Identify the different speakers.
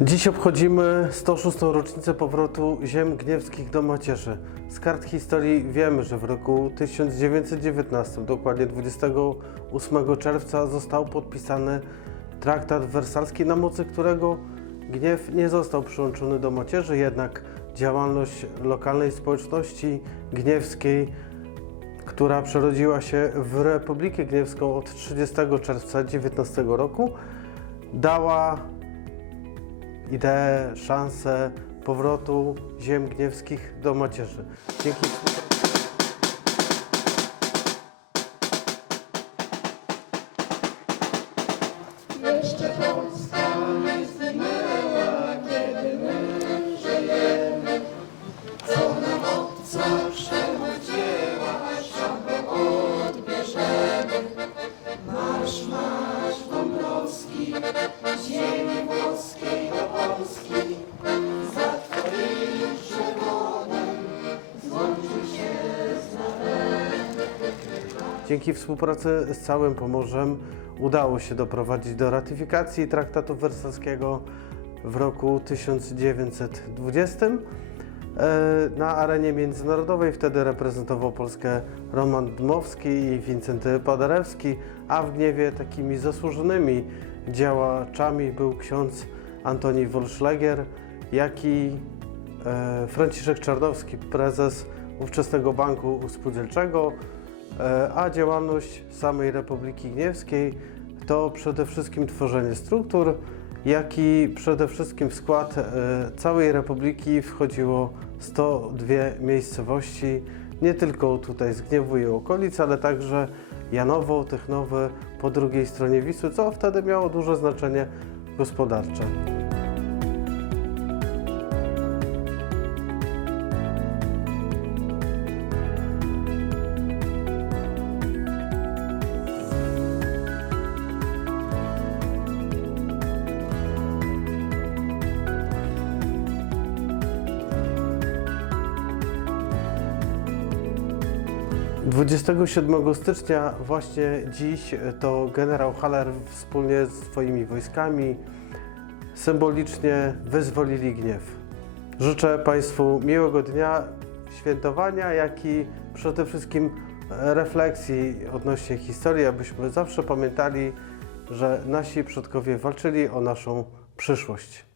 Speaker 1: Dziś obchodzimy 106. rocznicę powrotu ziem gniewskich do macierzy. Z kart historii wiemy, że w roku 1919, dokładnie 28 czerwca, został podpisany traktat wersalski, na mocy którego Gniew nie został przyłączony do macierzy, jednak działalność lokalnej społeczności gniewskiej która przerodziła się w Republikę Gniewską od 30 czerwca 19 roku, dała ideę, szansę powrotu ziem gniewskich do macierzy. Dzięki
Speaker 2: Jeszcze
Speaker 1: Dzięki współpracy z całym Pomorzem udało się doprowadzić do ratyfikacji traktatu wersalskiego w roku 1920. E, Na arenie międzynarodowej wtedy reprezentował Polskę Roman Dmowski i Wincenty Paderewski, a w Gniewie takimi zasłużonymi działaczami był ksiądz Antoni Wolszlegier, jak i e, Franciszek Czarnowski, prezes ówczesnego Banku Spółdzielczego, a działalność samej Republiki Gniewskiej to przede wszystkim tworzenie struktur, jak i przede wszystkim w skład e, całej Republiki wchodziło 102 miejscowości, nie tylko tutaj z Gniewu i okolic, ale także Janowo, Technowe po drugiej stronie Wisły, co wtedy miało duże znaczenie gospodarcze. 27 stycznia, właśnie dziś, to generał Haller wspólnie z swoimi wojskami symbolicznie wyzwolili Gniew. Życzę Państwu miłego dnia, świętowania, jak i przede wszystkim refleksji odnośnie historii, abyśmy zawsze pamiętali, że nasi przodkowie walczyli o naszą przyszłość.